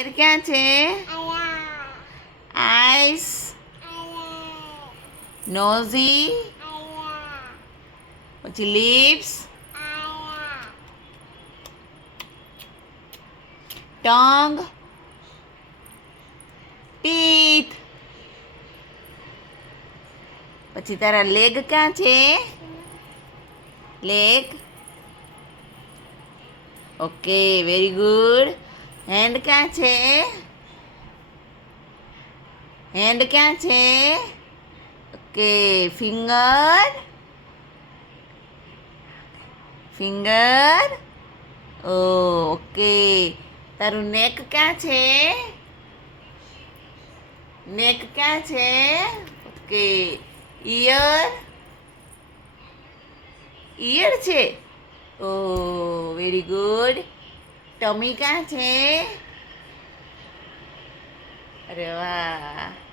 Hair ક્યાં છે? Ice, નોઝી, પછી લિપ્સ, ટંગ, ટીથ. પછી તારા લેગ ક્યાં છે? Leg. Okay, very good. Hand ક્યાં છે? હેન્ડ ક્યાં છે? Okay, finger. ફિંગર. ઓકે. તારું નેક ક્યાં છે? નેક ક્યાં છે? ઓકે. ઈયર. ઈયર છે. ઓ વેરી ગુડ. ટમી ક્યાં છે? અરે વાહ.